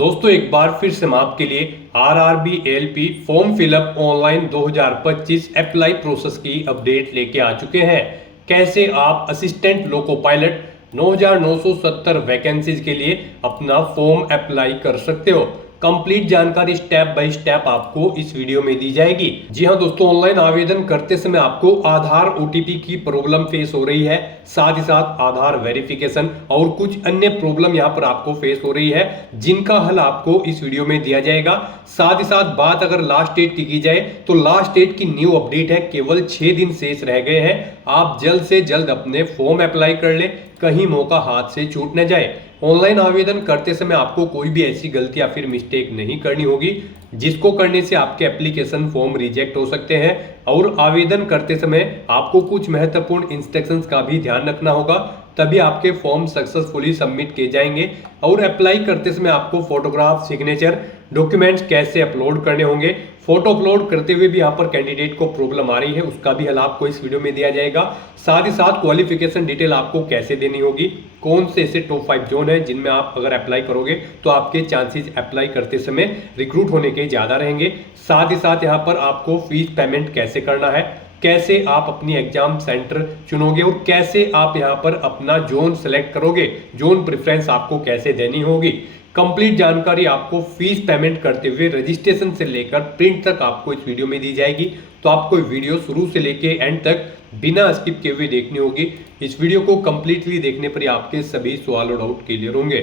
दोस्तों एक बार फिर से हम आपके लिए RRB ALP form fill up online 2025 apply process की अपडेट लेके आ चुके हैं। कैसे आप असिस्टेंट लोको पायलट 9970 वैकेंसीज के लिए अपना फॉर्म अप्लाई कर सकते हो। कंप्लीट जानकारी स्टेप बाय स्टेप आपको इस वीडियो में दी जाएगी। जी हाँ दोस्तों, ऑनलाइन आवेदन करते समय आपको आधार ओटीपी की प्रॉब्लम फेस हो रही है, साथ ही साथ आधार वेरिफिकेशन और कुछ अन्य प्रॉब्लम यहाँ पर आपको फेस हो रही है, जिनका हल आपको इस वीडियो में दिया जाएगा। साथ ही साथ बात अगर लास्ट डेट की जाए तो लास्ट डेट की न्यू अपडेट है, केवल 6 दिन शेष रह गए हैं। आप जल्द से जल्द अपने फॉर्म अप्लाई कर ले, कहीं मौका हाथ से छूट न जाए। ऑनलाइन आवेदन करते समय आपको कोई भी ऐसी गलती या फिर मिस्टेक नहीं करनी होगी जिसको करने से आपके एप्लीकेशन फॉर्म रिजेक्ट हो सकते हैं। और आवेदन करते समय आपको कुछ महत्वपूर्ण इंस्ट्रक्शंस का भी ध्यान रखना होगा, तभी आपके फॉर्म सक्सेसफुली सबमिट किए जाएंगे। और अप्लाई करते समय आपको फोटोग्राफ, सिग्नेचर, डॉक्यूमेंट्स कैसे अपलोड करने होंगे, फोटो अपलोड करते हुए भी यहाँ पर कैंडिडेट को प्रॉब्लम आ रही है, उसका भी हल आपको इस वीडियो में दिया जाएगा। साथ ही साथ क्वालिफिकेशन डिटेल आपको कैसे देनी होगी, कौन से ऐसे टॉप 5 जोन है जिनमें आप अगर अप्लाई करोगे तो आपके चांसेस अप्लाई करते समय रिक्रूट होने के ज्यादा रहेंगे। साथ ही साथ यहाँ पर आपको फीस पेमेंट कैसे करना है, कैसे आप अपनी एग्जाम सेंटर चुनोगे और कैसे आप यहाँ पर अपना जोन सेलेक्ट करोगे, जोन प्रेफरेंस आपको कैसे देनी होगी। कंप्लीट जानकारी आपको फीस पेमेंट करते हुए रजिस्ट्रेशन से लेकर प्रिंट तक आपको इस वीडियो में दी जाएगी। तो आपको वीडियो शुरू से लेके एंड तक बिना स्किप किए हुए देखनी होगी। इस वीडियो को कंप्लीटली देखने पर ही आपके सभी सवाल और डाउट क्लियर होंगे।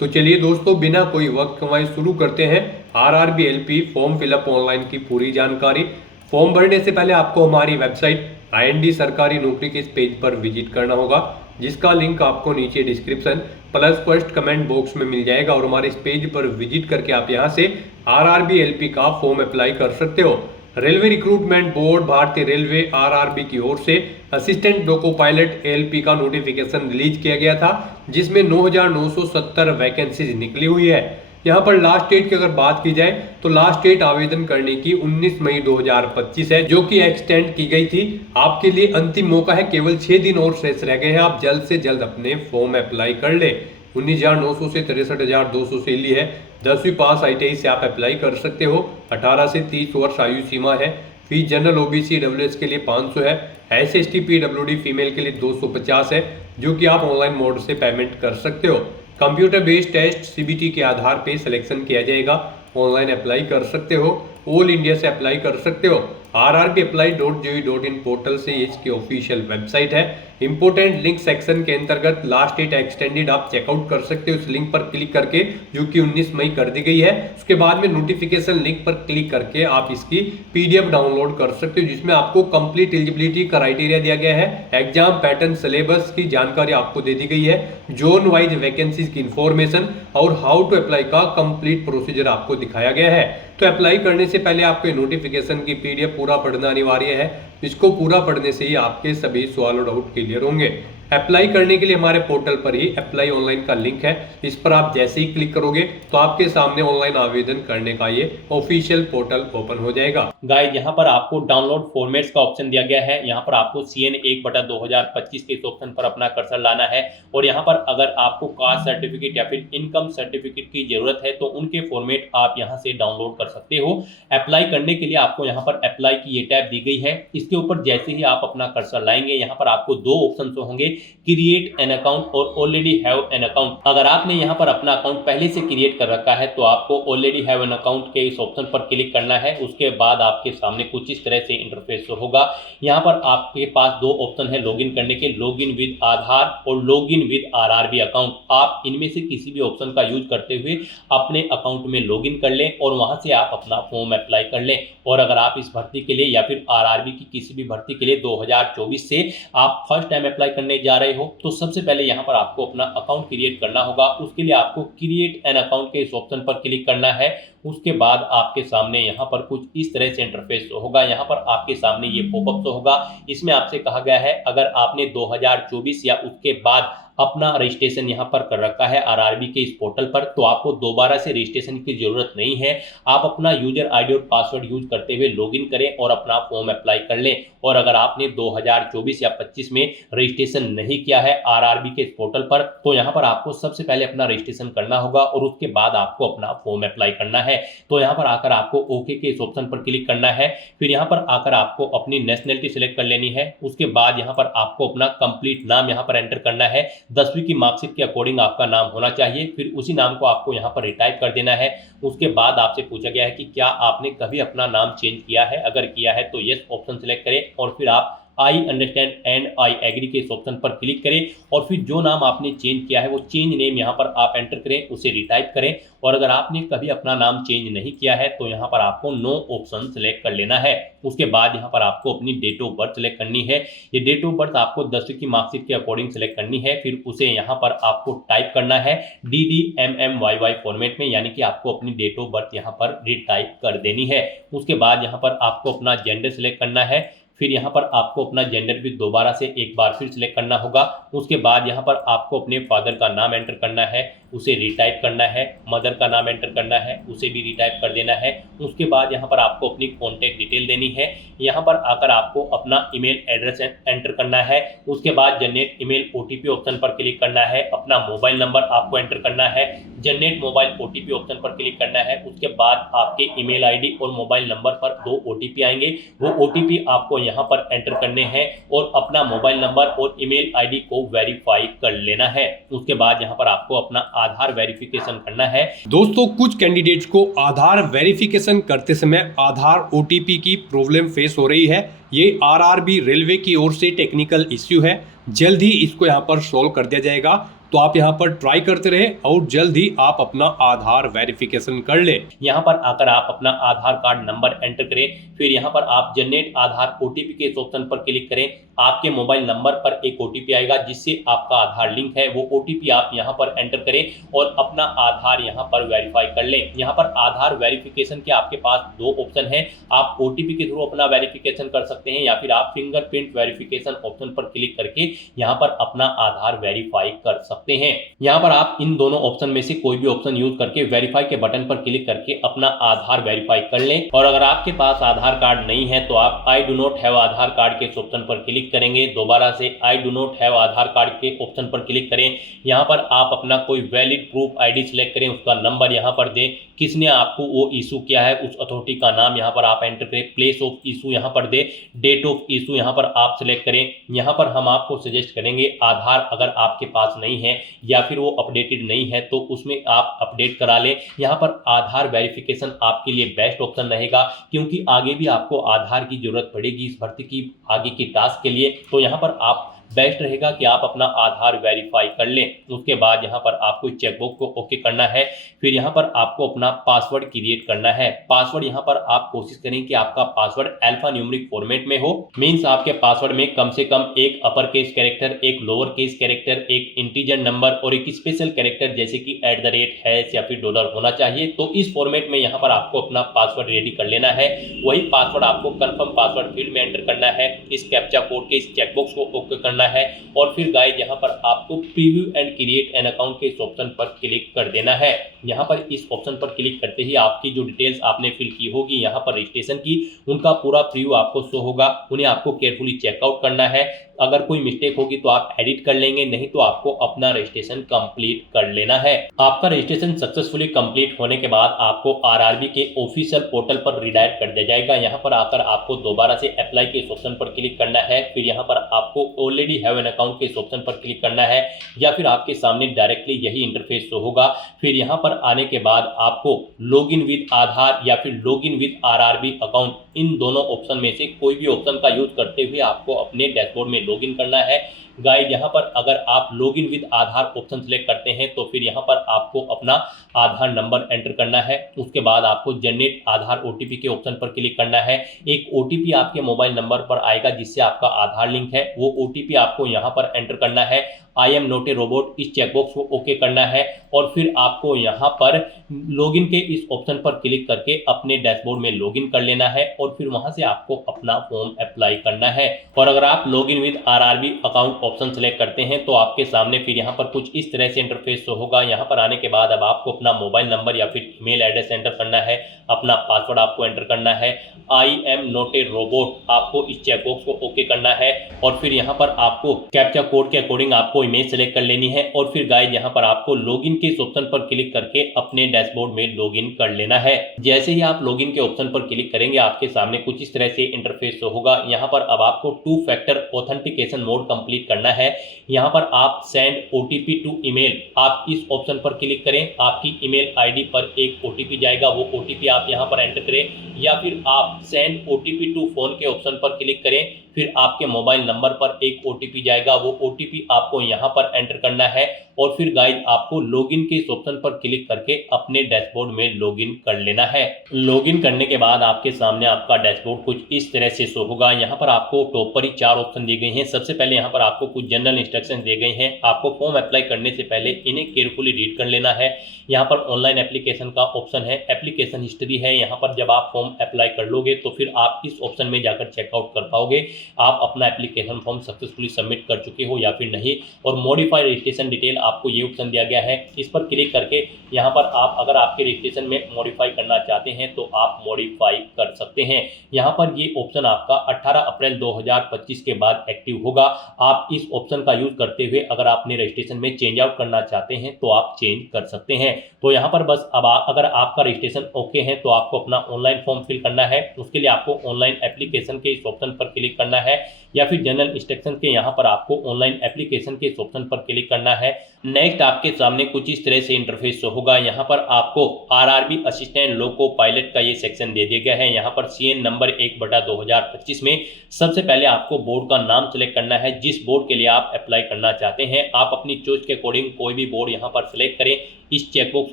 तो चलिए दोस्तों, बिना कोई वक्त गंवाए शुरू करते हैं RRB ALP form fill up online की पूरी जानकारी। फॉर्म भरने से पहले आपको हमारी वेबसाइट आईएनडी सरकारी नौकरी के इस पेज पर विजिट करना होगा, जिसका लिंक आपको नीचे description plus first comment box में मिल जाएगा। और हमारे इस पेज पर विजिट करके आप यहां से आरआरबी एएलपी का फॉर्म अप्लाई कर सकते हो। रेलवे रिक्रूटमेंट बोर्ड भारतीय रेलवे आरआरबी की ओर से असिस्टेंट लोको पायलट एएलपी का नोटिफिकेशन रिलीज किया गया था, जिसमें 9970 वैकेंसीज निकली हुई है। यहाँ पर लास्ट डेट की अगर बात की जाए तो लास्ट डेट आवेदन करने की 19 मई 2025 है, जो कि एक्सटेंड की गई थी। आपके लिए अंतिम मौका है, केवल 6 दिन और शेष रह गए हैं। आप जल्द से जल्द अपने फॉर्म अप्लाई कर ले। 19,900 से 63,200 सैलरी है। 10वीं पास आईटीआई से आप अप्लाई कर सकते हो। 18 से 30 वर्ष आयु सीमा है। फीस जनरल ओबीसी डब्ल्यूएस के लिए 500 है। एसएसटी पीडब्ल्यूडी फीमेल के लिए 250 है, जो कि आप ऑनलाइन मोड से पेमेंट कर सकते हो। कंप्यूटर बेस्ड टेस्ट सीबीटी के आधार पे सिलेक्शन किया जाएगा। ऑनलाइन अप्लाई कर सकते हो, ऑल इंडिया से अप्लाई कर सकते हो। rrbapply.gov.in पोर्टल से इसकी ऑफिशियल वेबसाइट है। इंपोर्टेंट लिंक सेक्शन के अंतर्गत लास्ट डेट एक्सटेंडेड आप चेकआउट कर सकते हो इस लिंक पर क्लिक करके, जो कि 19 मई कर दी गई है। उसके बाद में नोटिफिकेशन लिंक पर क्लिक करके आप इसकी पीडीएफ डाउनलोड कर सकते हो, जिसमें आपको कंप्लीट एलिजिबिलिटी क्राइटेरिया दिया गया है, एग्जाम पैटर्न, सिलेबस की जानकारी आपको दे दी गई है, जोन वाइज वैकेंसीज की इंफॉर्मेशन और हाउ टू अप्लाई का कंप्लीट प्रोसीजर आपको दिखाया गया है। तो अप्लाई करने से पहले आपके नोटिफिकेशन की पीडीएफ पूरा पढ़ना अनिवार्य है। इसको पूरा पढ़ने से ही आपके सभी सवाल और डाउट क्लियर होंगे। अप्लाई करने के लिए हमारे पोर्टल पर ही अप्लाई ऑनलाइन का लिंक है, इस पर आप जैसे ही क्लिक करोगे तो आपके सामने ऑनलाइन आवेदन करने का ये ऑफिशियल पोर्टल ओपन हो जाएगा। गाइस, यहाँ पर आपको डाउनलोड फॉर्मेट्स का ऑप्शन दिया गया है। यहाँ पर आपको CN 1/2025 के इस ऑप्शन पर अपना कर्सर लाना है। और यहाँ पर अगर आपको कास्ट सर्टिफिकेट या फिर इनकम सर्टिफिकेट की जरूरत है तो उनके फॉर्मेट आप यहाँ से डाउनलोड कर सकते हो। अप्लाई करने के लिए आपको यहाँ पर अप्लाई की ये टैब दी गई है। इसके ऊपर जैसे ही आप अपना कर्सर लाएंगे, यहाँ पर आपको 2 ऑप्शन होंगे, क्रिएट एन अकाउंट और ऑलरेडी हैव एन अकाउंट। अगर आपने यहाँ पर अपना अकाउंट पहले से क्रिएट कर रखा है तो आपको ऑलरेडी हैव एन अकाउंट के इस ऑप्शन पर क्लिक करना है। उसके बाद आपके सामने कुछ इस तरह से इंटरफेस होगा। यहाँ पर आपके पास 2 ऑप्शन है लॉगिन करने के, लॉगिन विद आधार और लॉगिन विद आरआरबी अकाउंट। आप इनमें से किसी भी ऑप्शन का यूज करते हुए अपने अकाउंट में लॉगिन कर लें और वहां से आप अपना फॉर्म अप्लाई कर लें। और अगर आप इस भर्ती के लिए या फिर आरआरबी की किसी भी भर्ती के लिए 2024 से आप फर्स्ट टाइम अप्लाई करने जा रहे हो तो सबसे पहले यहाँ पर आपको अपना अकाउंट क्रिएट करना होगा। उसके लिए आपको क्रिएट एन अकाउंट के इस ऑप्शन पर क्लिक करना है। उसके बाद आपके सामने यहाँ पर कुछ इस तरह से इंटरफेस होगा। यहाँ पर आपके सामने ये पॉपअप होगा। इसमें आपसे कहा गया है अगर आपने 2024 या उसके बाद अपना रजिस्ट्रेशन यहाँ पर कर रखा है आरआरबी के इस पोर्टल पर, तो आपको दोबारा से रजिस्ट्रेशन की जरूरत नहीं है। आप अपना यूजर आईडी और पासवर्ड यूज करते हुए लॉगिन करें और अपना फॉर्म अप्लाई कर लें। और अगर आपने 2024 या 25 में रजिस्ट्रेशन नहीं किया है आरआरबी के इस पोर्टल पर, तो यहाँ पर आपको सबसे पहले अपना रजिस्ट्रेशन करना होगा और उसके बाद आपको अपना फॉर्म अप्लाई करना है। तो यहाँ पर आकर आपको ओके के इस ऑप्शन पर क्लिक करना है। फिर यहाँ पर आकर आपको अपनी नेशनलिटी सिलेक्ट कर लेनी है। उसके बाद यहाँ पर आपको अपना कंप्लीट नाम यहाँ पर एंटर करना है। 10वीं की मार्कशीट के अकॉर्डिंग आपका नाम होना चाहिए। फिर उसी नाम को आपको यहाँ पर रिटाइप कर देना है। उसके बाद आपसे पूछा गया है कि क्या आपने कभी अपना नाम चेंज किया है, अगर किया है तो यस ऑप्शन सिलेक्ट करें और फिर आप I understand and I agree के इस ऑप्शन पर क्लिक करें और फिर जो नाम आपने चेंज किया है वो चेंज नेम यहाँ पर आप एंटर करें, उसे रिटाइप करें। और अगर आपने कभी अपना नाम चेंज नहीं किया है तो यहाँ पर आपको नो ऑप्शन सिलेक्ट कर लेना है। उसके बाद यहाँ पर आपको अपनी डेट ऑफ बर्थ सिलेक्ट करनी है। ये डेट ऑफ बर्थ आपको 10वीं की मार्कशीट के अकॉर्डिंग सिलेक्ट करनी है। फिर उसे यहाँ पर आपको टाइप करना है DDMMYY फॉर्मेट में, यानी कि आपको अपनी डेट ऑफ बर्थ यहाँ पर रिटाइप कर देनी है। उसके बाद यहाँ पर आपको अपना जेंडर सिलेक्ट करना है। फिर यहाँ पर आपको अपना जेंडर भी दोबारा से एक बार फिर सिलेक्ट करना होगा। उसके बाद यहाँ पर आपको अपने फादर का नाम एंटर करना है, उसे रिटाइप करना है। मदर का नाम एंटर करना है, उसे भी रिटाइप कर देना है। उसके बाद यहाँ पर आपको अपनी कॉन्टैक्ट डिटेल देनी है। यहाँ पर आकर आपको अपना ईमेल एड्रेस एंटर करना है। उसके बाद जनरेट ईमेल OTP ऑप्शन पर क्लिक करना है। अपना मोबाइल नंबर आपको एंटर करना है। जनरेट मोबाइल OTP ऑप्शन पर क्लिक करना है। उसके बाद आपके ईमेल आईडी और मोबाइल नंबर पर 2 OTP आएंगे। वो OTP आपको यहाँ पर एंटर करने हैं और अपना मोबाइल नंबर और ईमेल आईडी को वेरीफाई कर लेना है। उसके बाद यहाँ पर आपको अपना आधार वेरिफिकेशन करना है। दोस्तों, कुछ कैंडिडेट्स को आधार वेरिफिकेशन करते समय आधार OTP की प्रॉब्लम फेस हो रही है। ये आरआरबी रेलवे की ओर से टेक्निकल इश्यू है, जल्द ही इसको यहाँ पर सॉल्व कर दिया जाएगा। तो आप यहाँ पर ट्राई करते रहे और जल्द ही आप अपना आधार वेरिफिकेशन कर लें। यहाँ पर आकर आप अपना आधार कार्ड नंबर एंटर करें। फिर यहाँ पर आप जनरेट आधार OTP के इस ऑप्शन पर क्लिक करें। आपके मोबाइल नंबर पर एक OTP आएगा जिससे आपका आधार लिंक है। वो OTP आप यहाँ पर एंटर करें और अपना आधार यहाँ पर वेरीफाई कर लें। यहाँ पर आधार वेरिफिकेशन के आपके पास 2 ऑप्शन है। आप OTP के थ्रू अपना वेरिफिकेशन कर सकते हैं या फिर आप फिंगरप्रिंट वेरिफिकेशन ऑप्शन पर क्लिक करके यहाँ पर अपना आधार वेरीफाई कर सकते हैं। यहाँ पर आप इन दोनों ऑप्शन में से कोई भी ऑप्शन यूज करके वेरीफाई के बटन पर क्लिक करके अपना आधार वेरीफाई कर लें। और अगर आपके पास आधार कार्ड नहीं है तो आप I do not have Aadhaar card के ऑप्शन पर क्लिक करेंगे। दोबारा से I do not have Aadhaar card के ऑप्शन पर क्लिक करें। यहाँ पर आप अपना कोई वैलिड प्रूफ आईडी सिलेक्ट करें, उसका नंबर यहाँ पर दें, किसने आपको वो इशू किया है उस अथॉरिटी का नाम यहाँ पर आप एंटर करें, प्लेस ऑफ इशू यहाँ पर दे, डेट ऑफ इशू यहाँ पर आप सिलेक्ट करें। यहाँ पर हम आपको सजेस्ट करेंगे आधार अगर आपके पास नहीं है या फिर वो अपडेटेड नहीं है तो उसमें आप अपडेट करा लें। यहाँ पर आधार वेरिफिकेशन आपके लिए बेस्ट ऑप्शन रहेगा क्योंकि आगे भी आपको आधार की जरूरत पड़ेगी इस भर्ती की आगे की टास्क के लिए। तो यहाँ पर आप बेस्ट रहेगा कि आप अपना आधार वेरीफाई कर लें। उसके बाद यहाँ पर आपको चेकबॉक्स को ओके करना है। फिर यहाँ पर आपको अपना पासवर्ड क्रिएट करना है। पासवर्ड यहाँ पर आप कोशिश करें कि आपका पासवर्ड अल्फा न्यूमेरिक फॉर्मेट में हो। मींस आपके पासवर्ड में कम से कम एक अपर केस कैरेक्टर, एक लोअर केस कैरेक्टर, एक इंटीजर नंबर और एक स्पेशल कैरेक्टर जैसे कि @ या फिर डॉलर होना चाहिए। तो इस फॉर्मेट में यहाँ पर आपको अपना पासवर्ड रेडी कर लेना है। वही पासवर्ड आपको कंफर्म पासवर्ड फील्ड में एंटर करना है। इस कैप्चा कोड के इस चेकबॉक्स को ओके करना है और फिर गाइस यहाँ पर आपको preview and create an account के इस ऑप्शन पर क्लिक कर देना है। यहाँ पर इस ऑप्शन पर क्लिक करते ही आपकी जो डिटेल्स आपने फिल की होगी यहाँ पर रजिस्ट्रेशन की, उनका पूरा प्रीव्यू आपको शो होगा। उन्हें आपको केयरफुली चेकआउट करना है। अगर कोई मिस्टेक होगी तो आप एडिट कर लेंगे, नहीं तो आपको अपना रजिस्ट्रेशन कंप्लीट कर लेना है। आपका रजिस्ट्रेशन सक्सेसफुली कंप्लीट होने के बाद आपको आरआरबी के ऑफिशियल पोर्टल पर रिडायरेक्ट कर दिया जाएगा। यहाँ पर आकर आपको दोबारा से अप्लाई के इस ऑप्शन पर क्लिक करना है। फिर यहाँ पर आपको ऑलरेडी हैव एन अकाउंट के इस ऑप्शन पर क्लिक करना है या फिर आपके सामने डायरेक्टली यही इंटरफेस शो होगा। फिर यहाँ पर आने के बाद आपको लॉगिन विद आधार या फिर लॉगिन विद आरआरबी अकाउंट, इन दोनों ऑप्शन में से कोई भी ऑप्शन का यूज करते हुए आपको अपने डैशबोर्ड में लॉगिन करना है। गाइड यहाँ पर अगर आप login with Aadhaar option select करते हैं तो फिर यहाँ पर आपको अपना आधार नंबर एंटर करना है। उसके बाद आपको जनरेट आधार OTP के ऑप्शन पर क्लिक करना है। एक OTP आपके मोबाइल नंबर पर आएगा जिससे आपका आधार लिंक है, वो OTP आपको यहाँ पर एंटर करना है। I am not a robot इस चेकबॉक्स को ओके करना है और फिर आपको यहाँ पर लॉगिन के इस ऑप्शन पर क्लिक करके अपने डैशबोर्ड में लॉगिन कर लेना है और फिर वहां से आपको अपना फॉर्म अप्लाई करना है। और अगर आप login with RRB account option select करते हैं तो आपके सामने फिर यहाँ पर कुछ इस तरह से इंटरफेस होगा। यहाँ पर आने के बाद अब आपको अपना मोबाइल नंबर या फिर ईमेल एड्रेस एंटर करना है, अपना पासवर्ड आपको एंटर करना है, I am not a robot आपको इस चेकबॉक्स को ओके करना है और फिर यहाँ पर आपको कैप्चा कोड के अकॉर्डिंग आपको इमेज सेलेक्ट कर लेनी है और फिर गाइस यहाँ पर आपको लॉगिन के इस ऑप्शन पर क्लिक करके अपने डैशबोर्ड में लॉगिन कर लेना है। जैसे ही आप लॉगिन के ऑप्शन पर क्लिक करेंगे आपके सामने कुछ इस तरह से इंटरफेस होगा। यहाँ पर अब आपको 2 फैक्टर ऑथेंटिकेशन मोड कंप्लीट करना है। यहाँ पर आप सेंड ओटीपी टू ईमेल आप इस ऑप्शन पर क्लिक करें, आपकी ईमेल आईडी पर एक ओटीपी जाएगा, वो ओटीपी आप यहाँ पर एंटर करें या फिर आप सेंड ओटीपी टू फोन के ऑप्शन पर क्लिक करें, फिर आपके मोबाइल नंबर पर एक ओटीपी जाएगा, वो ओटीपी आपको यहाँ पर एंटर करना है और फिर गाइस आपको लॉगिन के इस ऑप्शन पर क्लिक करके अपने डैशबोर्ड में लॉगिन कर लेना है। लॉगिन करने के बाद आपके सामने आपका डैशबोर्ड कुछ इस तरह से शो होगा। यहाँ पर आपको टॉप पर ही 4 ऑप्शन दिए गए हैं। सबसे पहले यहाँ पर आपको कुछ जनरल इंस्ट्रक्शन दिए गए हैं। आपको फॉर्म अप्लाई करने से पहले इन्हें केयरफुली रीड कर लेना है। यहाँ पर ऑनलाइन एप्लीकेशन का ऑप्शन है, एप्लीकेशन हिस्ट्री है। यहाँ पर जब आप फॉर्म अप्लाई कर लोगे तो फिर आप इस ऑप्शन में जाकर चेकआउट कर पाओगे आप अपना एप्लीकेशन फॉर्म सक्सेसफुली सबमिट कर चुके हो या फिर नहीं। और मॉडिफाई रजिस्ट्रेशन डिटेल आपको ये ऑप्शन दिया गया है, इस पर क्लिक करके यहाँ पर आप अगर आपके रजिस्ट्रेशन में मॉडिफाई करना चाहते हैं तो आप मॉडिफाई कर सकते हैं। यहाँ पर ये ऑप्शन आपका 18 अप्रैल 2025 के बाद एक्टिव होगा। आप इस ऑप्शन का यूज करते हुए अगर आपने रजिस्ट्रेशन में चेंज आउट करना चाहते हैं तो आप चेंज कर सकते हैं। तो यहाँ पर बस अब अगर आपका रजिस्ट्रेशन ओके है तो आपको अपना ऑनलाइन फॉर्म फिल करना है। उसके लिए आपको ऑनलाइन एप्लीकेशन के इस ऑप्शन पर क्लिक करना है या फिर जनरल इंस्ट्रक्शन के यहाँ पर आपको ऑनलाइन एप्लीकेशन के इस ऑप्शन पर क्लिक करना है। नेक्स्ट आपके सामने कुछ इस तरह से इंटरफेस होगा। यहाँ पर आपको आरआरबी असिस्टेंट लोको पायलट का ये सेक्शन दे दिया गया है। यहाँ पर सीएन नंबर 1/2025 में सबसे पहले आपको बोर्ड का नाम सेलेक्ट करना है जिस बोर्ड के लिए आप अप्लाई करना चाहते हैं। आप अपनी चॉइस के अकॉर्डिंग कोई भी बोर्ड यहाँ पर सिलेक्ट करें, इस चेकबॉक्स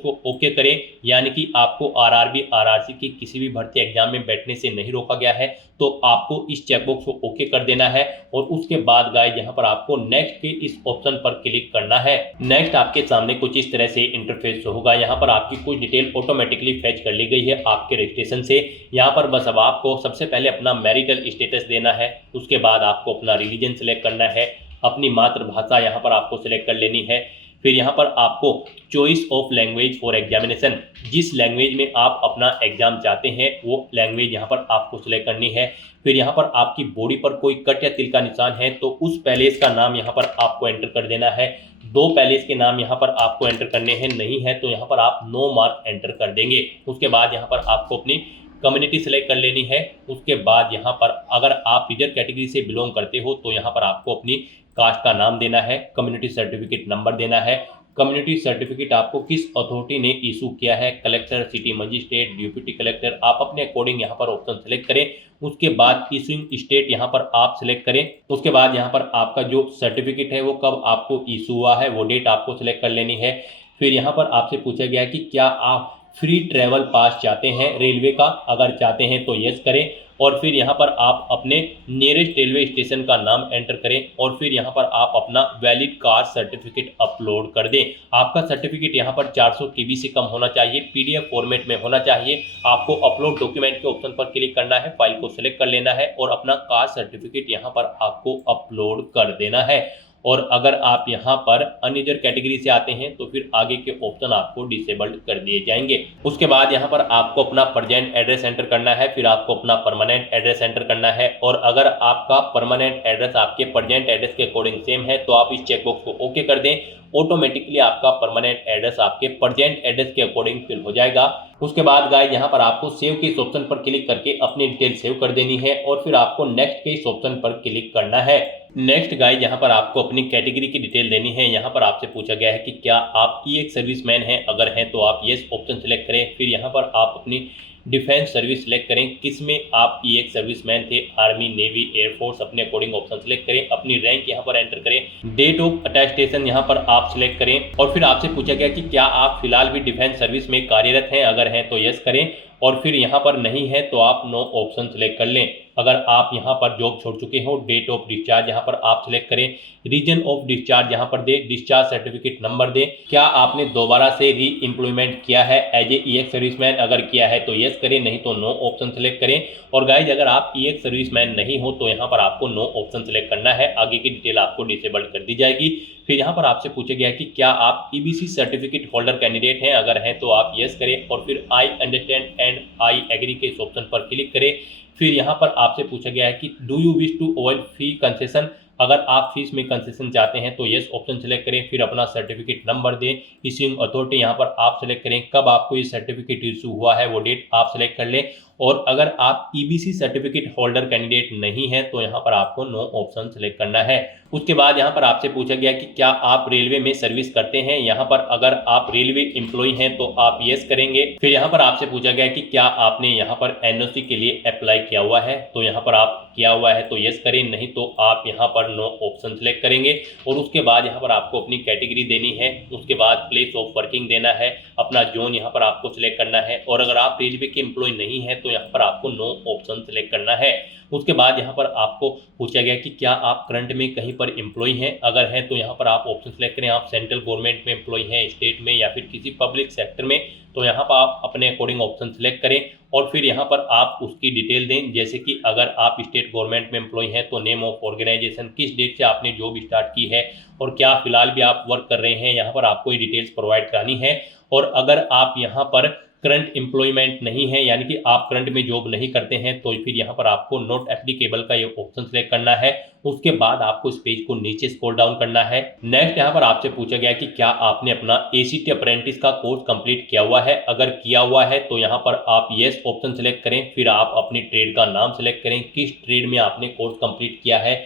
को ओके करें, यानी कि आपको आरआरबी आरआरसी की किसी भी भर्ती एग्जाम में बैठने से नहीं रोका गया है, तो आपको इस चेकबॉक्स को ओके कर देना है और उसके बाद गाइस यहाँ पर आपको नेक्स्ट के इस ऑप्शन पर क्लिक करना है। नेक्स्ट आपके सामने कुछ इस तरह से इंटरफेस होगा। यहाँ पर आपकी कुछ डिटेल ऑटोमेटिकली फेच कर ली गई है आपके रजिस्ट्रेशन से। यहाँ पर बस अब आपको सबसे पहले अपना मैरिटल स्टेटस देना है, उसके बाद आपको अपना रिलीजन सेलेक्ट करना है, अपनी मातृभाषा यहाँ पर आपको सिलेक्ट कर लेनी है। फिर यहाँ पर आपको choice of language for examination, जिस लैंग्वेज में आप अपना एग्जाम चाहते हैं वो लैंग्वेज यहाँ पर आपको सिलेक्ट करनी है। फिर यहाँ पर आपकी बॉडी पर कोई कट या तिल का निशान है तो उस पैलेस का नाम यहाँ पर आपको एंटर कर देना है। 2 पैलेस के नाम यहाँ पर आपको एंटर करने हैं, नहीं है तो यहाँ पर आप नो मार्क एंटर कर देंगे। उसके बाद यहाँ पर आपको अपनी कम्युनिटी सेलेक्ट कर लेनी है। उसके बाद यहाँ पर अगर आप रिजर्व कैटेगरी से बिलोंग करते हो तो यहाँ पर आपको अपनी कास्ट का नाम देना है, कम्युनिटी सर्टिफिकेट नंबर देना है। कम्युनिटी सर्टिफिकेट आपको किस अथॉरिटी ने इशू किया है, collector, city magistrate, deputy collector, आप अपने अकॉर्डिंग यहाँ पर ऑप्शन सेलेक्ट करें। उसके बाद इशूइंग स्टेट यहाँ पर आप सिलेक्ट करें। उसके बाद यहाँ पर आपका जो सर्टिफिकेट है वो कब आपको इशू हुआ है वो डेट आपको सिलेक्ट कर लेनी है। फिर यहाँ पर आपसे पूछा गया है कि क्या आप फ्री ट्रैवल पास चाहते हैं रेलवे का, अगर चाहते हैं तो यस करें और फिर यहाँ पर आप अपने नियरेस्ट रेलवे स्टेशन का नाम एंटर करें और फिर यहाँ पर आप अपना वैलिड कास्ट सर्टिफिकेट अपलोड कर दें। आपका सर्टिफिकेट यहाँ पर 400 KB से कम होना चाहिए, PDF फॉर्मेट में होना चाहिए। आपको अपलोड डॉक्यूमेंट के ऑप्शन पर क्लिक करना है, फाइल को सिलेक्ट कर लेना है और अपना कास्ट सर्टिफिकेट यहाँ पर आपको अपलोड कर देना है। और अगर आप यहाँ पर अनरिजर्व कैटेगरी से आते हैं तो फिर आगे के ऑप्शन आपको डिसेबल्ड कर दिए जाएंगे। उसके बाद यहाँ पर आपको अपना प्रेजेंट एड्रेस एंटर करना है, फिर आपको अपना परमानेंट एड्रेस एंटर करना है और अगर आपका परमानेंट एड्रेस आपके प्रेजेंट एड्रेस के अकॉर्डिंग सेम है तो आप इस चेकबॉक्स को ओके कर दें। ऑटोमेटिकली आपका परमानेंट एड्रेस आपके प्रेजेंट एड्रेस के अकॉर्डिंग फिल हो जाएगा। उसके बाद गाइस यहाँ पर आपको सेव के इस ऑप्शन पर क्लिक करके अपनी डिटेल सेव कर देनी है और फिर आपको नेक्स्ट के इस ऑप्शन पर क्लिक करना है। नेक्स्ट गाइस यहाँ पर आपको अपनी कैटेगरी की डिटेल देनी है। यहाँ पर आपसे पूछा गया है कि क्या आप EX सर्विसमैन हैं, अगर हैं तो आप यस ऑप्शन सेलेक्ट करें। फिर यहाँ पर आप अपनी डिफेंस सर्विस सेलेक्ट करें, किसमें आप EX सर्विसमैन थे, आर्मी, नेवी, एयरफोर्स, अपने अकॉर्डिंग ऑप्शन सेलेक्ट करें। अपनी रैंक यहाँ पर एंटर करें, डेट ऑफ अटेस्टेशन यहाँ पर आप सिलेक्ट करें और फिर आपसे पूछा गया कि क्या आप फिलहाल भी डिफेंस सर्विस में कार्यरत हैं, अगर हैं तो यस करें और फिर यहाँ पर नहीं है तो आप नो ऑप्शन सेलेक्ट कर लें। अगर आप यहाँ पर जॉब छोड़ चुके हो, डेट ऑफ डिस्चार्ज यहाँ पर आप सिलेक्ट करें, रीजन ऑफ डिस्चार्ज यहाँ पर दें, डिस्चार्ज सर्टिफिकेट नंबर दें, क्या आपने दोबारा से री एम्प्लॉयमेंट किया है एज ए ईएक्स सर्विसमैन, अगर किया है तो यस करें, नहीं तो नो ऑप्शन सेलेक्ट करें। और गाइज अगर आप ईएक्स सर्विसमैन नहीं हो तो यहाँ पर आपको नो ऑप्शन सेलेक्ट करना है, आगे की डिटेल आपको डिसेबल्ड कर दी जाएगी। फिर यहाँ पर आपसे पूछा गया कि क्या आप ईबीसी सर्टिफिकेट होल्डर कैंडिडेट हैं, अगर हैं तो आप यस करें और फिर I understand and I agree के इस ऑप्शन पर क्लिक करें। फिर यहाँ पर आपसे पूछा गया है कि do you wish to avoid fee concession, अगर आप फीस में कंसेशन चाहते हैं तो यस ऑप्शन सेलेक्ट करें, फिर अपना सर्टिफिकेट नंबर दें, इश्यूइंग अथॉरिटी यहाँ पर आप सेलेक्ट करें, कब आपको ये सर्टिफिकेट इशू हुआ है वो डेट आप सेलेक्ट कर लें। और अगर आप ईबीसी सर्टिफिकेट होल्डर कैंडिडेट नहीं है तो यहाँ पर आपको नो ऑप्शन सेलेक्ट करना है। उसके बाद यहाँ पर आपसे पूछा गया कि क्या आप रेलवे में सर्विस करते हैं, यहाँ पर अगर आप रेलवे एम्प्लॉय हैं तो आप यस करेंगे। फिर यहाँ पर आपसे पूछा गया कि क्या आपने यहाँ पर एनओसी के लिए अप्लाई किया हुआ है, तो यहाँ पर आप किया हुआ है तो यस करें, नहीं तो आप यहाँ पर नो ऑप्शन सेलेक्ट करेंगे। और उसके बाद यहाँ पर आपको अपनी कैटेगरी देनी है, उसके बाद प्लेस ऑफ वर्किंग देना है, अपना जोन यहाँ पर आपको सिलेक्ट करना है। और अगर आप रेलवे के एम्प्लॉय नहीं है तो यहाँ पर आपको नो ऑप्शन सेलेक्ट करना है। उसके बाद यहाँ पर आपको पूछा गया कि क्या आप करंट में कहीं पर एम्प्लॉय हैं, अगर हैं तो यहाँ पर आप ऑप्शन सेलेक्ट करें, आप सेंट्रल गवर्नमेंट में एम्प्लॉय हैं, स्टेट में या फिर किसी पब्लिक सेक्टर में, तो यहाँ पर आप अपने अकॉर्डिंग ऑप्शन सेलेक्ट करें। और फिर यहाँ पर आप उसकी डिटेल दें, जैसे कि अगर आप स्टेट गवर्नमेंट में एम्प्लॉय हैं तो नेम ऑफ ऑर्गेनाइजेशन, किस डेट से आपने जॉब स्टार्ट की है और क्या फिलहाल भी आप वर्क कर रहे हैं, यहाँ पर आपको ये डिटेल्स प्रोवाइड करानी है। और अगर आप यहाँ पर करंट एम्प्लॉयमेंट नहीं है, यानी कि आप करंट में जॉब नहीं करते हैं, तो फिर यहाँ पर आपको नॉट एप्लीकेबल का ये ऑप्शन सेलेक्ट करना है। उसके बाद आपको इस पेज को नीचे स्क्रॉल डाउन करना है। नेक्स्ट यहाँ पर आपसे पूछा गया कि क्या आपने अपना एसीटी अप्रेंटिस का कोर्स कंप्लीट किया हुआ है, अगर किया हुआ है तो यहाँ पर आप यस ऑप्शन सेलेक्ट करें, फिर आप अपनी ट्रेड का नाम सेलेक्ट करें, किस ट्रेड में आपने कोर्स कंप्लीट किया है,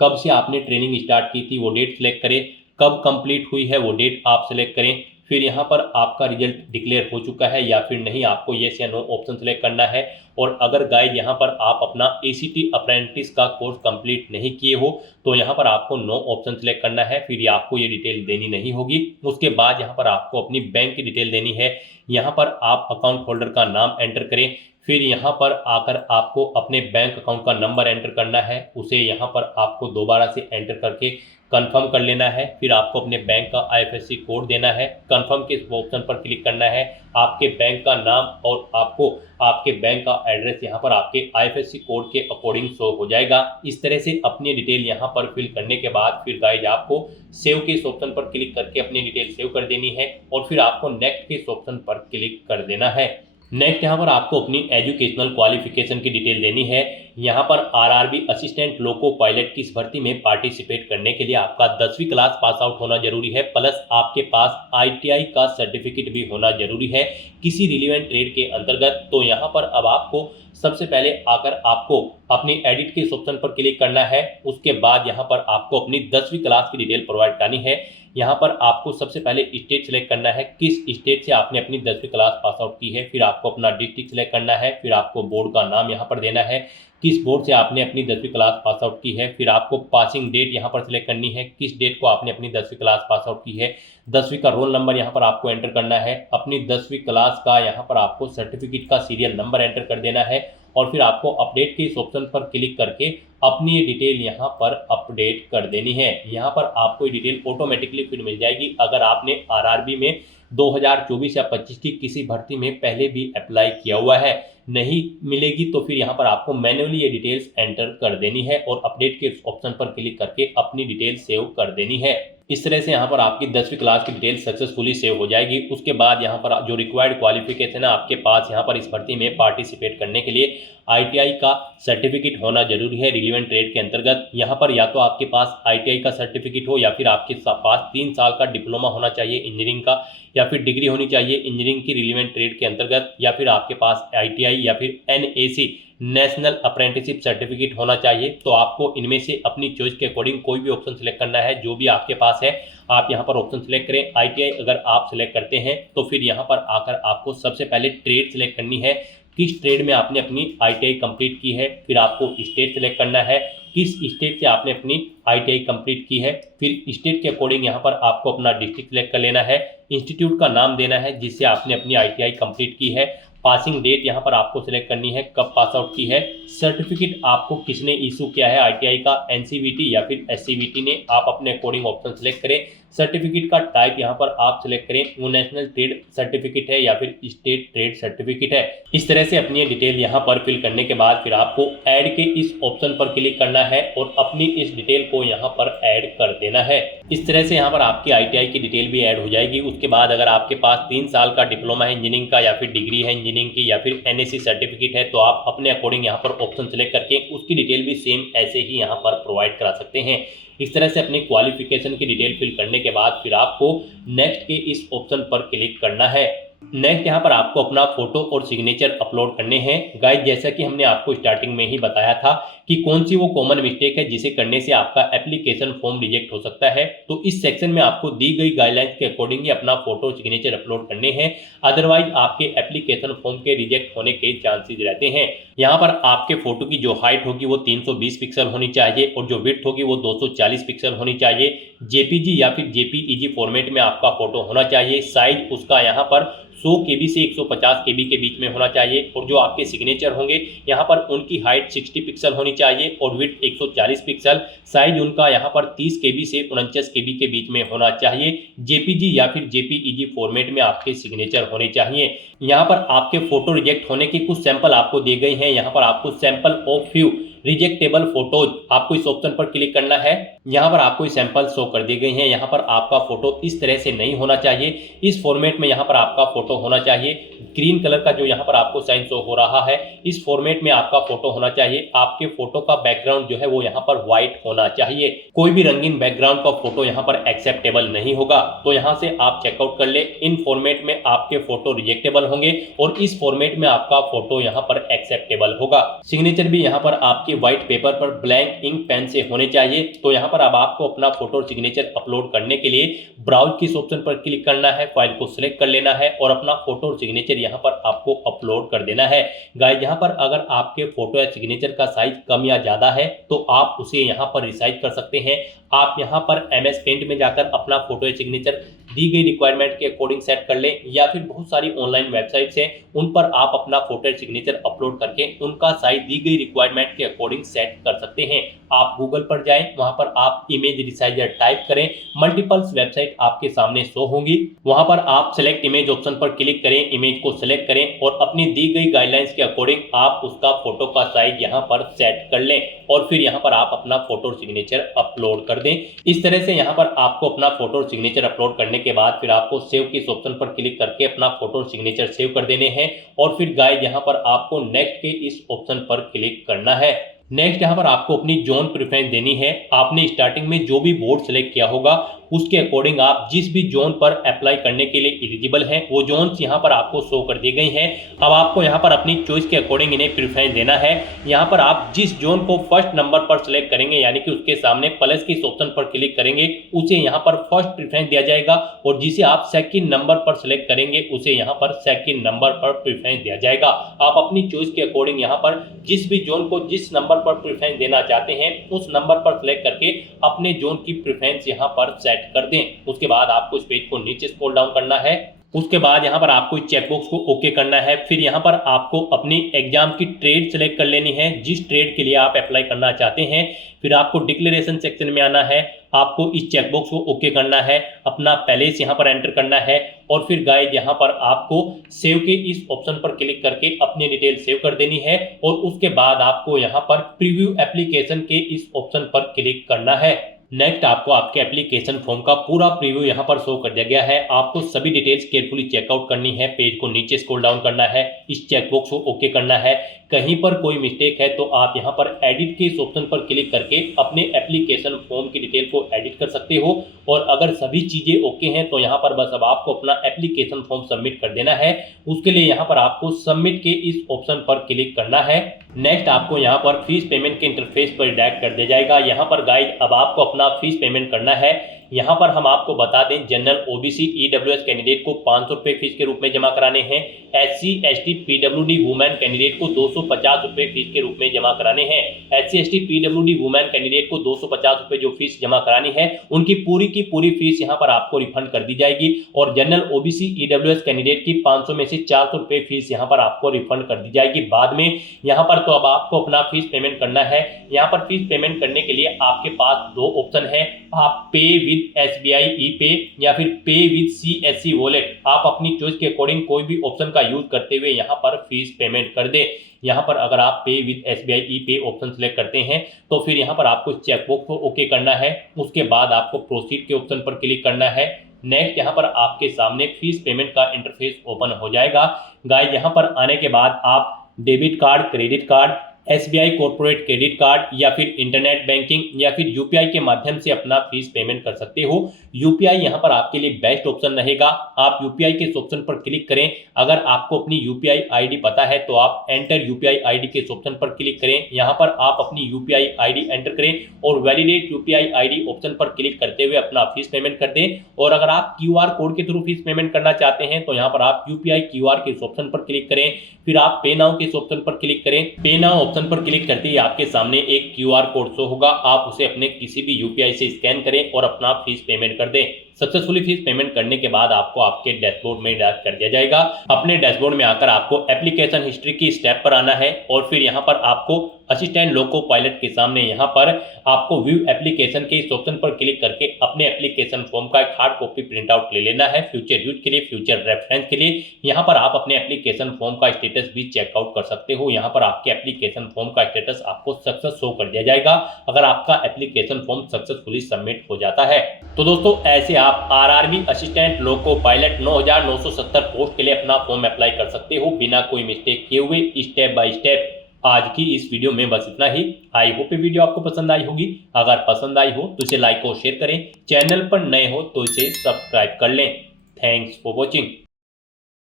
कब से आपने ट्रेनिंग स्टार्ट की थी वो डेट सेलेक्ट करें, कब कंप्लीट हुई है वो डेट आप सेलेक्ट करें। फिर यहाँ पर आपका रिजल्ट डिक्लेयर हो चुका है या फिर नहीं, आपको येस या नो ऑप्शन सेलेक्ट करना है। और अगर गाइज यहाँ पर आप अपना एसीटी अप्रेंटिस का कोर्स कंप्लीट नहीं किए हो तो यहाँ पर आपको नो ऑप्शन सेलेक्ट करना है, फिर आपको ये डिटेल देनी नहीं होगी। उसके बाद यहाँ पर आपको अपनी बैंक की डिटेल देनी है, यहाँ पर आप अकाउंट होल्डर का नाम एंटर करें, फिर यहाँ पर आकर आपको अपने बैंक अकाउंट का नंबर एंटर करना है, उसे यहाँ पर आपको दोबारा से एंटर करके कंफर्म कर लेना है। फिर आपको अपने बैंक का आईएफएससी कोड देना है, कंफर्म के ऑप्शन पर क्लिक करना है, आपके बैंक का नाम और आपको आपके बैंक का एड्रेस यहाँ पर आपके आईएफएससी कोड के अकॉर्डिंग शो हो जाएगा। इस तरह से अपनी डिटेल यहाँ पर फिल करने के बाद फिर गाइज आपको सेव के इस ऑप्शन पर क्लिक करके अपनी डिटेल सेव कर देनी है और फिर आपको नेक्स्ट के इस ऑप्शन पर क्लिक कर देना है। नेक्स्ट यहाँ पर आपको अपनी एजुकेशनल क्वालिफिकेशन की डिटेल देनी है। यहाँ पर आरआरबी असिस्टेंट लोको पायलट की इस भर्ती में पार्टिसिपेट करने के लिए आपका 10वीं क्लास पास आउट होना जरूरी है, प्लस आपके पास आईटीआई का सर्टिफिकेट भी होना जरूरी है किसी रिलेवेंट ट्रेड के अंतर्गत। तो यहाँ पर अब आपको सबसे पहले आकर आपको अपनी एडिट के इस ऑप्शन पर क्लिक करना है। उसके बाद यहाँ पर आपको अपनी 10वीं क्लास की डिटेल प्रोवाइड करनी है। यहाँ पर आपको सबसे पहले स्टेट सेलेक्ट करना है, किस स्टेट से आपने अपनी 10वीं क्लास पास आउट की है, फिर आपको अपना डिस्ट्रिक्ट सेलेक्ट करना है, फिर आपको बोर्ड का नाम यहाँ पर देना है, किस बोर्ड से आपने अपनी 10वीं क्लास पास आउट की है, फिर आपको पासिंग डेट यहाँ पर सिलेक्ट करनी है, किस डेट को आपने अपनी 10वीं क्लास पास आउट की है, 10वीं का रोल नंबर यहाँ पर आपको एंटर करना है, अपनी 10वीं क्लास का यहाँ पर आपको सर्टिफिकेट का सीरियल नंबर एंटर कर देना है और फिर आपको अपडेट के इस ऑप्शन पर क्लिक करके अपनी ये डिटेल यहाँ पर अपडेट कर देनी है। यहाँ पर आपको ये डिटेल ऑटोमेटिकली फिर मिल जाएगी। अगर आपने आरआरबी में 2024 या 25 की किसी भर्ती में पहले भी अप्लाई किया हुआ है, नहीं मिलेगी तो फिर यहाँ पर आपको मैन्युअली ये डिटेल्स एंटर कर देनी है और अपडेट के ऑप्शन पर क्लिक करके अपनी डिटेल सेव कर देनी है। इस तरह से यहाँ पर आपकी 10वीं क्लास की डिटेल सक्सेसफुली सेव हो जाएगी। उसके बाद यहाँ पर जो रिक्वायर्ड क्वालिफिकेशन है आपके पास यहाँ पर इस भर्ती में पार्टिसिपेट करने के लिए आईटीआई का सर्टिफिकेट होना जरूरी है रिलेवेंट ट्रेड के अंतर्गत। यहाँ पर या तो आपके पास आईटीआई का सर्टिफिकेट हो या फिर आपके पास 3 साल का डिप्लोमा होना चाहिए इंजीनियरिंग का, या फिर डिग्री होनी चाहिए इंजीनियरिंग की रिलेवेंट ट्रेड के अंतर्गत, या फिर आपके पास आईटीआई या फिर एनएसी नेशनल अप्रेंटिसशिप सर्टिफिकेट होना चाहिए। तो आपको इनमें से अपनी चॉइस के अकॉर्डिंग कोई भी ऑप्शन सेलेक्ट करना है, जो भी आपके पास है आप यहाँ पर ऑप्शन सेलेक्ट करें। आईटीआई अगर आप सेलेक्ट करते हैं तो फिर यहाँ पर आकर आपको सबसे पहले ट्रेड सेलेक्ट करनी है, किस ट्रेड में आपने अपनी आईटीआई कंप्लीट की है, फिर आपको स्टेट सेलेक्ट करना है, किस स्टेट से आपने अपनी आईटीआई कंप्लीट की है, फिर स्टेट के अकॉर्डिंग यहाँ पर आपको अपना डिस्ट्रिक्ट सेलेक्ट कर लेना है, इंस्टीट्यूट का नाम देना है जिससे आपने अपनी आईटीआई कंप्लीट की है पासिंग डेट यहाँ पर आपको सिलेक्ट करनी है, कब पास आउट की है, सर्टिफिकेट आपको किसने इशू किया है, आईटीआई का, एनसीवीटी या फिर एससीवीटी ने, आप अपने अकॉर्डिंग ऑप्शन सेलेक्ट करें। सर्टिफिकेट का टाइप यहाँ पर आप सिलेक्ट करें, वो नेशनल ट्रेड सर्टिफिकेट है या फिर स्टेट ट्रेड सर्टिफिकेट है। इस तरह से अपनी डिटेल यहाँ पर फिल करने के बाद फिर आपको ऐड के इस ऑप्शन पर क्लिक करना है और अपनी इस डिटेल को यहाँ पर ऐड कर देना है। इस तरह से यहाँ पर आपकी आईटीआई की डिटेल भी ऐड हो जाएगी। उसके बाद अगर आपके पास 3 साल का डिप्लोमा है इंजीनियरिंग का या फिर डिग्री है इंजीनियरिंग की या फिर एनएससी सर्टिफिकेट है, तो आप अपने अकॉर्डिंग यहाँ पर ऑप्शन सेलेक्ट करके उसकी डिटेल भी सेम ऐसे ही यहाँ पर प्रोवाइड करा सकते हैं। इस तरह से अपनी क्वालिफिकेशन की डिटेल फिल करने के बाद फिर आपको नेक्स्ट के इस ऑप्शन पर क्लिक करना है। नेक्स्ट यहाँ पर आपको अपना फोटो और सिग्नेचर अपलोड करने हैं। गाइस, जैसा कि हमने आपको स्टार्टिंग में ही बताया था कि कौन सी वो कॉमन मिस्टेक है जिसे करने से आपका एप्लीकेशन फॉर्म रिजेक्ट हो सकता है, तो इस सेक्शन में आपको दी गई गाइडलाइंस के अकॉर्डिंग ही अपना फोटो और सिग्नेचर अपलोड करने हैं, अदरवाइज आपके एप्लीकेशन फॉर्म के रिजेक्ट होने के चांसेस रहते हैं। यहाँ पर आपके फोटो की जो हाइट होगी वो 320 पिक्सल होनी चाहिए और जो विड्थ होगी वो 240 पिक्सल होनी चाहिए। जेपीजी या फिर जेपीईजी फॉर्मेट में आपका फोटो होना चाहिए। साइज उसका यहाँ पर 100 KB से 150 KB के बीच में होना चाहिए और जो आपके सिग्नेचर होंगे यहाँ पर उनकी हाइट 60 पिक्सल होनी चाहिए और विड्थ 140 पिक्सल। साइज उनका यहाँ पर 30 KB से 49 KB के बीच में होना चाहिए। जेपीजी या फिर जेपीईजी फॉर्मेट में आपके सिग्नेचर होने चाहिए। यहाँ पर आपके फोटो रिजेक्ट होने के कुछ सैंपल आपको दिए गए हैं। यहाँ पर आपको सैंपल ऑफ फ्यू रिजेक्टेबल फोटोज, आपको इस ऑप्शन पर क्लिक करना है। यहाँ पर आपको सैंपल शो कर दिए गए हैं। यहाँ पर आपका फोटो इस तरह से नहीं होना चाहिए, इस फॉर्मेट में यहाँ पर आपका फोटो होना चाहिए। ग्रीन कलर का जो यहाँ पर आपको साइन शो हो रहा है, इस फॉर्मेट में आपका फोटो होना चाहिए। आपके फोटो का बैकग्राउंड जो है वो यहाँ पर व्हाइट होना चाहिए। कोई भी रंगीन बैकग्राउंड का फोटो यहाँ पर एक्सेप्टेबल नहीं होगा। तो यहाँ से आप चेकआउट कर ले, इन फॉर्मेट में आपके फोटो रिजेक्टेबल होंगे और इस फॉर्मेट में आपका फोटो यहाँ पर एक्सेप्टेबल होगा। सिग्नेचर भी यहाँ पर आपके व्हाइट पेपर पर ब्लैंक इंक पेन से होने चाहिए। तो यहाँ पर अब आपको अपना फोटो और सिग्नेचर अपलोड करने के लिए ब्राउज किस ऑप्शन पर क्लिक करना है, फाइल को सिलेक्ट कर लेना है और अपना फोटो और सिग्नेचर यहाँ पर आपको अपलोड कर देना है। गाइस, यहाँ पर अगर आपके फोटो या सिग्नेचर का साइज कम या ज्यादा है तो आप उसे यहाँ पर रिसाइज कर सकते हैं। आप यहाँ पर MS पेंट में जाकर अपना फोटो या सिग्नेचर दी गई रिक्वायरमेंट के अकॉर्डिंग सेट कर लें, या फिर बहुत सारी ऑनलाइन वेबसाइट्स हैं उन पर आप अपना फोटो या सिग्नेचर अपलोड करके उनका साइज दी गई रिक्वायरमेंट के अकॉर्डिंग सेट कर सकते हैं। आप गूगल पर जाएं, वहां पर आप इमेज रिसाइजर टाइप करें, मल्टीपल्स वेबसाइट आपके सामने शो होंगी। वहां पर आप सिलेक्ट इमेज ऑप्शन पर क्लिक करें, इमेज को सिलेक्ट करें और अपनी दी गई गाइडलाइंस के अकॉर्डिंग आप उसका फोटो का साइज यहाँ पर सेट कर लें और फिर यहाँ पर आप अपना फोटो और सिग्नेचर अपलोड कर दें। इस तरह से यहाँ पर आपको अपना फोटो और सिग्नेचर अपलोड करने के बाद फिर आपको सेव के इस ऑप्शन पर क्लिक करके अपना फोटो और सिग्नेचर सेव कर देने हैं और फिर गाइस यहाँ पर आपको नेक्स्ट के इस ऑप्शन पर क्लिक करना है। नेक्स्ट यहाँ पर आपको अपनी जोन प्रेफरेंस देनी है। आपने स्टार्टिंग में जो भी बोर्ड सेलेक्ट किया होगा उसके अकॉर्डिंग आप जिस भी जोन पर अप्लाई करने के लिए एलिजिबल हैं वो जोन्स यहाँ पर आपको शो कर दी गई हैं। अब आपको यहाँ पर अपनी चॉइस के अकॉर्डिंग इन्हें प्रेफरेंस देना है। यहाँ पर आप जिस जोन को फर्स्ट नंबर पर सिलेक्ट करेंगे, यानी कि उसके सामने प्लस के इस ऑप्शन पर क्लिक करेंगे, उसे यहाँ पर फर्स्ट प्रेफरेंस दिया जाएगा और जिसे आप सेकंड नंबर पर सिलेक्ट करेंगे उसे यहाँ पर सेकंड नंबर पर प्रेफरेंस दिया जाएगा। आप अपनी चॉइस के अकॉर्डिंग यहाँ पर जिस भी जोन को जिस नंबर पर प्रेफरेंस देना चाहते हैं उस नंबर पर सिलेक्ट करके अपने जोन की प्रेफरेंस यहाँ पर सेट कर दें। उसके बाद आपको इस पेज को नीचे स्क्रॉल डाउन करना है। उसके बाद यहाँ पर आपको इस चेकबॉक्स को ओके करना है। फिर यहाँ पर आपको अपनी एग्जाम की ट्रेड सेलेक्ट कर लेनी है, जिस ट्रेड के लिए आप अप्लाई करना चाहते हैं। फिर आपको डिक्लेरेशन सेक्शन में आना है, आपको इस चेकबॉक्स को ओके करना है, अपना पैलेस यहाँ पर एंटर करना है और फिर गाइस यहाँ पर आपको सेव के इस ऑप्शन पर क्लिक करके अपनी डिटेल सेव कर देनी है और उसके बाद आपको यहाँ पर प्रीव्यू एप्लीकेशन के इस ऑप्शन पर क्लिक करना है। नेक्स्ट आपको आपके एप्लीकेशन फॉर्म का पूरा प्रीव्यू यहाँ पर शो कर दिया गया है। आपको सभी डिटेल्स केयरफुली चेकआउट करनी है, पेज को नीचे स्क्रॉल डाउन करना है, इस चेकबॉक्स को ओके करना है। कहीं पर कोई मिस्टेक है तो आप यहाँ पर एडिट के इस ऑप्शन पर क्लिक करके अपने एप्लीकेशन फॉर्म की डिटेल को एडिट कर सकते हो और अगर सभी चीजें ओके हैं तो यहाँ पर बस अब आपको अपना एप्लीकेशन फॉर्म सबमिट कर देना है। उसके लिए यहाँ पर आपको सबमिट के इस ऑप्शन पर क्लिक करना है। नेक्स्ट आपको यहाँ पर फीस पेमेंट के इंटरफेस पर डायरेक्ट कर दिया जाएगा। यहाँ पर गाइड अब आपको अपना फीस पेमेंट करना है। यहाँ पर हम आपको बता दें, जनरल ओबीसी ईडब्ल्यूएस कैंडिडेट को 500 रुपये फीस के रूप में जमा कराने हैं। SC ST PWD women candidate को 250 रुपये फीस के रूप में जमा कराने हैं। SC ST PWD women candidate को 250 रुपये जो फीस जमा करानी है, उनकी पूरी की पूरी फीस यहाँ पर आपको रिफंड कर दी जाएगी। और जनरल ओबीसी ईडब्ल्यूएस कैंडिडेट की 500 में से 400 रुपये फीस यहाँ पर आपको रिफंड कर दी जाएगी बाद में। यहाँ पर तो अब आपको अपना फीस पेमेंट करना है। यहाँ पर फीस पेमेंट करने के लिए आपके पास दो ऑप्शन है, आप पे विद SBI ई-पे या फिर पे विद CSC वॉलेट। आप अपनी चॉइस के अकॉर्डिंग कोई भी ऑप्शन का यूज करते हुए यहाँ पर फीस पेमेंट कर दे। यहाँ पर अगर आप पे विद SBI ई-पे ऑप्शन सेलेक्ट करते हैं तो फिर यहाँ पर आपको चेकबॉक्स को ओके करना है। उसके बाद आपको प्रोसीड के ऑप्शन पर क्लिक करना है। नेक्स्ट यहाँ पर आपके सामने फीस पेमेंट का इंटरफेस ओपन हो जाएगा। गाइस, यहाँ पर आने के बाद आप debit card, credit card, SBI corporate credit card या फिर इंटरनेट बैंकिंग या फिर UPI के माध्यम से अपना फीस पेमेंट कर सकते हो। UPI यहाँ पर आपके लिए बेस्ट ऑप्शन रहेगा। आप UPI के इस ऑप्शन पर क्लिक करें। अगर आपको अपनी UPI ID पता है तो आप एंटर UPI ID के इस ऑप्शन पर क्लिक करें। यहाँ पर आप अपनी UPI ID एंटर करें और वैलिडेट UPI ID ऑप्शन पर क्लिक करते हुए अपना फीस पेमेंट कर दें। और अगर आप QR कोड के थ्रू फीस पेमेंट करना चाहते हैं तो यहाँ पर आप UPI QR के इस ऑप्शन पर क्लिक करें। फिर आप पे नाउ के इस ऑप्शन पर क्लिक करें। पे नाउ ऑप्शन पर क्लिक करते ही आपके सामने एक QR कोड शो होगा। आप उसे अपने किसी भी UPI से स्कैन करें और अपना फीस पेमेंट कर दें। सक्सेसफुली फीस पेमेंट करने के बाद आपको आपके डैशबोर्ड में डायरेक्ट कर दिया जाएगा। अपने डैशबोर्ड में आकर आपको एप्लीकेशन हिस्ट्री की स्टेप पर आना है और फिर यहाँ पर आपको असिस्टेंट लोको पायलट के सामने यहाँ पर आपको व्यू एप्लीकेशन के इस ऑप्शन पर क्लिक करके अपने एप्लीकेशन फॉर्म का एक हार्ड कॉपी प्रिंट आउट ले लेना है फ्यूचर यूज के लिए, फ्यूचर रेफरेंस के लिए। यहाँ पर आप अपने एप्लीकेशन फॉर्म का स्टेटस भी चेकआउट कर सकते हो। यहाँ पर आपके एप्लीकेशन फॉर्म का स्टेटस आपको सक्सेस शो कर दिया जाएगा अगर आपका एप्लीकेशन फॉर्म सक्सेसफुली सबमिट हो जाता है। तो दोस्तों, ऐसे आप RRB assistant loco pilot 9970 post के लिए अपना फॉर्म अप्लाई कर सकते हो बिना कोई मिस्टेक किए हुए, स्टेप बाय स्टेप। आज की इस वीडियो में बस इतना ही। आई होप ये वीडियो आपको पसंद आई होगी। अगर पसंद आई हो तो इसे लाइक और शेयर करें। चैनल पर नए हो तो इसे सब्सक्राइब कर लें। Thanks for watching.